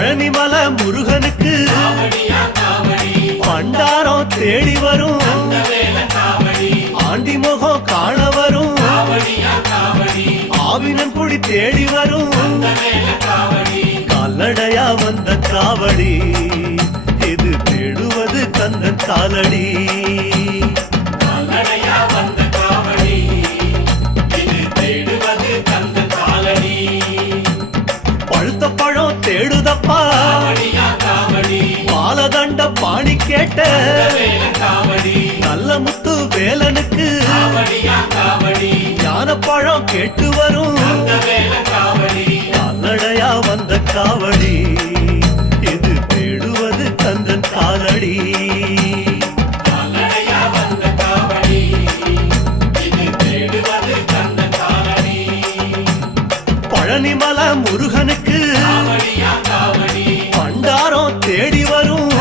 பழனிமலை முருகனுக்கு பண்டாரம் தேடி வரும் ஆண்டி முகம் காண வரும் ஆவினன் குடி தேடி வரும் கால்நடையா வந்த காவடி இது தேடுவது கந்தன் காலடி பழுத்த பழம் தேடுதப்பா பாலதண்ட பாணி கேட்ட நல்ல முத்து வேலனுக்கு ஞான பழம் கேட்டு வரும் கால்நடையா வந்த காவடி இது தேடுவது கந்தன் காலடி பழனிமலை முருகனுக்கு பண்டாரம் தேடி வரும்